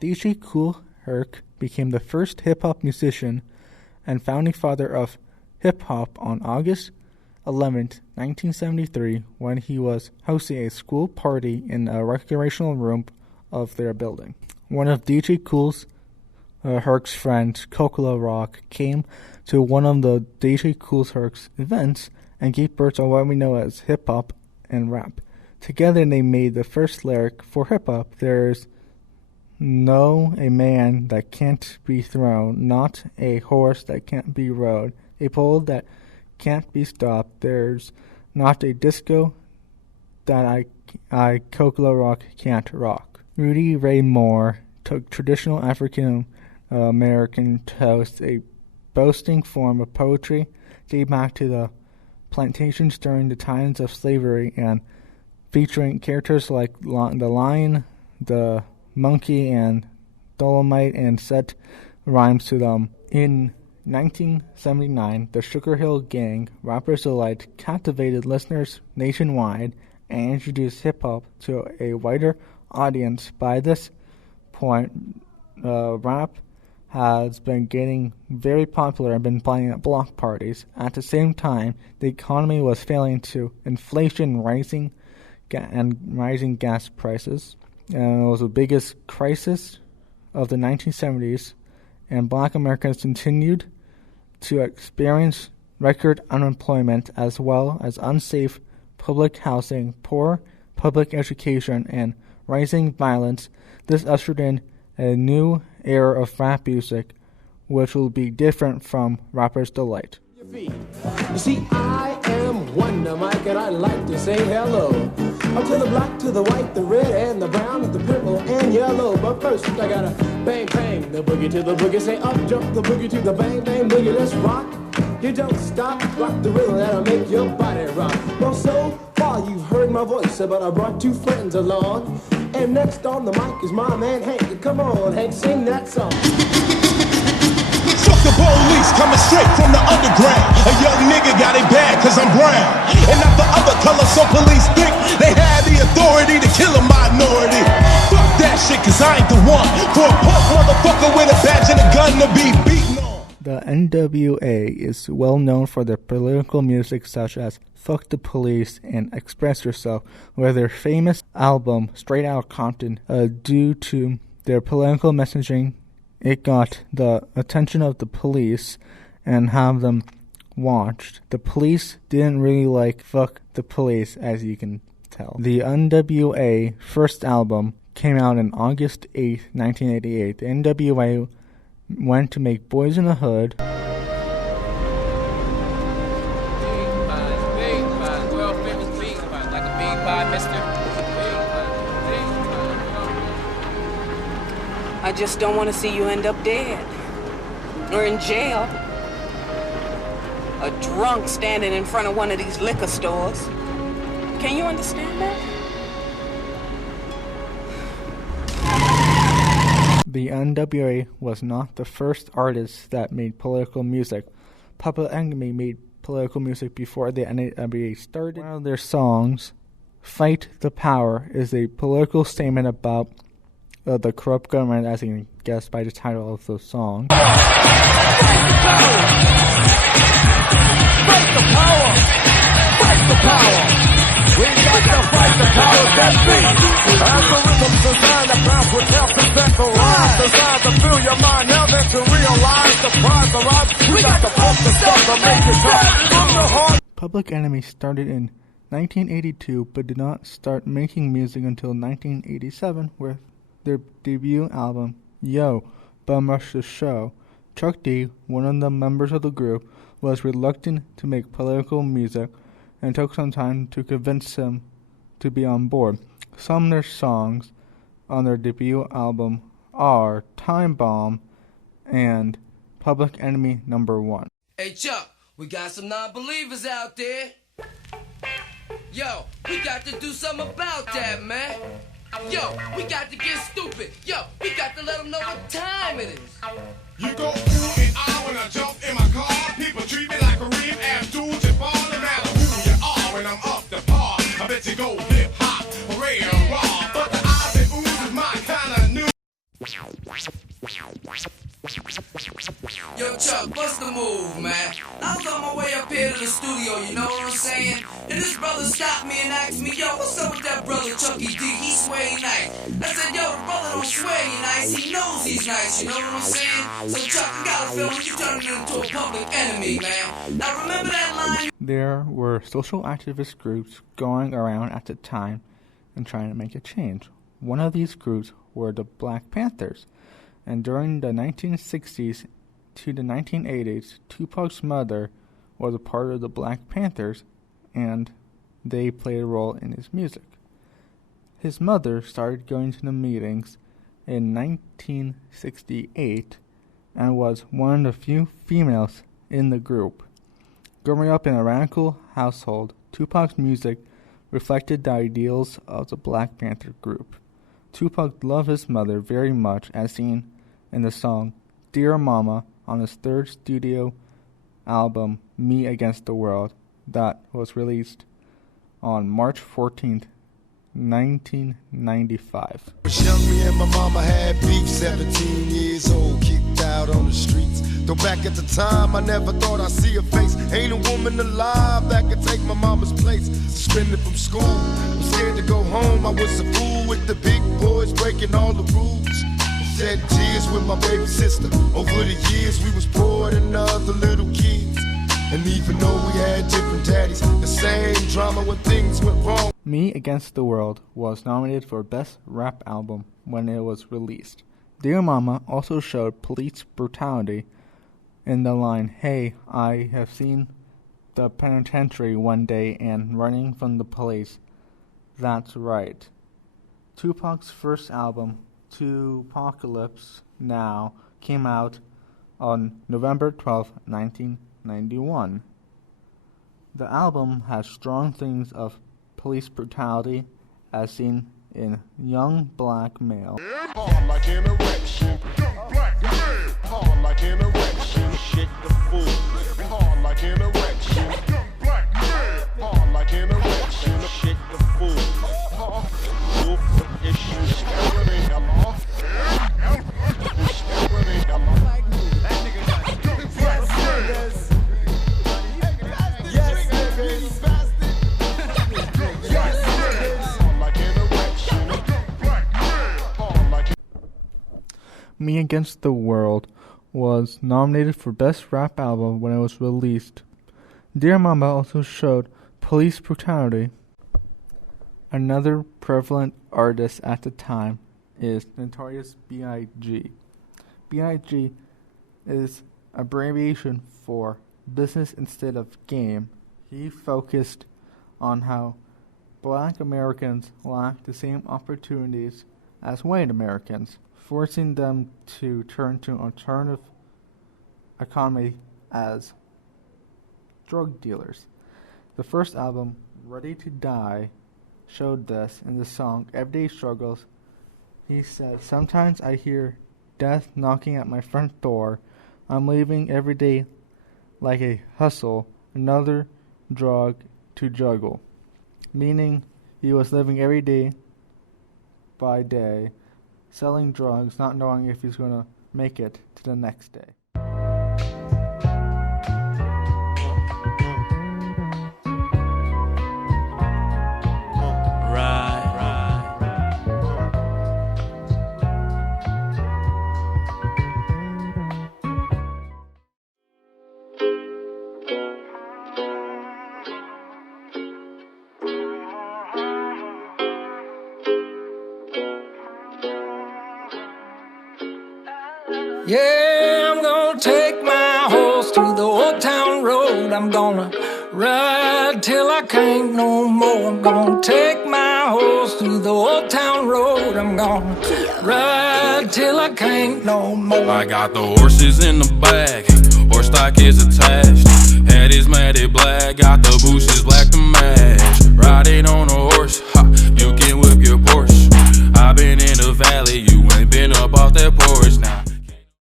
DJ Kool Herc became the first hip-hop musician and founding father of hip-hop on August 11th, 1973, when he was hosting a school party in a recreational room of their building. One of DJ Kool Herc's friends, Cocoa Rock, came to one of the DJ Kool Herc's events and gave birth to what we know as hip-hop and rap. Together they made the first lyric for hip-hop. There's no a man that can't be thrown, not a horse that can't be rode, a pole that can't be stopped. There's not a disco that I Cocoa Rock can't rock. Rudy Ray Moore took traditional African American toast, a boasting form of poetry dating back to the plantations during the times of slavery, and featuring characters like the lion, the monkey, and Dolomite, and set rhymes to them. In 1979, the Sugar Hill Gang, Rapper's Delight, captivated listeners nationwide and introduced hip-hop to a wider audience. By this point, rap has been getting very popular and been playing at block parties. At the same time, the economy was failing to inflation, rising gas prices. And it was the biggest crisis of the 1970s, and black Americans continued to experience record unemployment as well as unsafe public housing, poor public education, and rising violence. This ushered in a new era of rap music, which will be different from Rapper's Delight. You see, I am Wonder Mike, and I like to say hello. Up to the black, to the white, the red, and the brown, and the purple, and yellow. But first, I gotta bang, bang, the boogie to the boogie. Say up, jump the boogie to the bang, bang, boogie. Let's rock. You don't stop, rock the rhythm that'll make your body rock. Well, so far you've heard my voice, but I brought two friends along. And next on the mic is my man Hank. Come on, Hank, sing that song. Fuck the police coming straight from the underground. A young nigga got it bad cause I'm brown. And not the other color, so police think they have the authority to kill a minority. Fuck that shit cause I ain't the one for a punk motherfucker with a badge and a gun to be beaten on. The NWA is well known for their political music such as Fuck the Police and Express Yourself, where their famous album Straight Outta Compton, due to their political messaging, it got the attention of the police and have them watched. The police didn't really like Fuck the Police, as you can tell. The NWA first album came out on August 8, 1988. The NWA went to make Boys in the Hood. I just don't want to see you end up dead or in jail, a drunk standing in front of one of these liquor stores. Can you understand that? The NWA was not the first artist that made political music. Public Enemy made political music before the NWA started. One of their songs, Fight the Power, is a political statement about the corrupt government, as you can guess by the title of the song. Fight the power! Fight the power! We got to fight the power that be! Algorithms designed to bounce with health and mental rise, designed to fill your mind now that you realize the prize arrives. We got to pump the stuff to make it hot from the heart. Public Enemy started in 1982, but did not start making music until 1987 with their debut album, Yo, Bum Rush the Show. Chuck D, one of the members of the group, was reluctant to make political music and took some time to convince him to be on board. Some of their songs on their debut album are Time Bomb and Public Enemy No. 1. Hey Chuck, we got some non-believers out there. Yo, we got to do something about that, man. Yo, we got to get stupid. Yo, we got to let them know what time it is. You go through and I when I jump in my car. People treat me like a real ass dude. You fall no matter who you are when I'm up to par. I bet you go hip hop, hooray and raw. But the eyes and ooze is my kind of new. look, what's the move, man? I was on my way up here to the studio, you know what I'm saying? And this brother stopped me and asked me, yo, what's up with that brother Chucky D? He sway nice. I said, yo, the brother don't sway nice, he knows he's nice, you know what I'm saying? So Chuck, you gotta feel when you turn it into a public enemy, man. Now remember that line? There were social activist groups going around at the time and trying to make a change. One of these groups were the Black Panthers, and during the 1960s to the 1980s, Tupac's mother was a part of the Black Panthers, and they played a role in his music. His mother started going to the meetings in 1968 and was one of the few females in the group. Growing up in a radical household, Tupac's music reflected the ideals of the Black Panther group. Tupac loved his mother very much, as seen in the song Dear Mama on his third studio album, Me Against the World, that was released on March 14th, 1995. Was young, me and my mama had beef, 17 years old, kicked out on the streets. Though back at the time, I never thought I'd see her face. Ain't a woman alive that could take my mama's place. Suspended from school, I'm scared to go home. I was a fool with the big boys breaking all the rules. Shed tears with my baby sister. Over the years, we was poor than other little kids. And even though we had different daddies, the same drama when things went wrong. Me Against the World was nominated for Best Rap Album when it was released. Dear Mama also showed police brutality in the line, "Hey, I have seen the penitentiary one day and running from the police." That's right. Tupac's first album, Tupacalypse Now, came out on November 12, 1991. The album has strong themes of police brutality, as seen in Young Black Male. Hard like an erection. Young black man. Hard like an erection. Shit the fool. Hard like an erection. Young black man. Hard like an erection. Shit the fool. Wolf issues. Me Against the World was nominated for Best Rap Album when it was released. Dear Mama also showed police brutality. Another prevalent artist at the time is Notorious B.I.G. B.I.G. is abbreviation for business instead of game. He focused on how Black Americans lack the same opportunities as white Americans, forcing them to turn to an alternative economy as drug dealers. The first album, Ready to Die, showed this in the song Everyday Struggles. He said, "Sometimes I hear death knocking at my front door. I'm living every day like a hustle, another drug to juggle." Meaning he was living every day by day, selling drugs, not knowing if he's going to make it to the next day. Yeah, I'm gonna take my horse through the old town road. I'm gonna ride till I can't no more. I'm gonna take my horse through the old town road. I'm gonna ride till I can't no more. I got the horses in the bag, horse stock is attached. Head is matted black, got the bushes black to match. Riding on a horse, ha, you can whip your Porsche. I been in the valley, you ain't been up off that porch.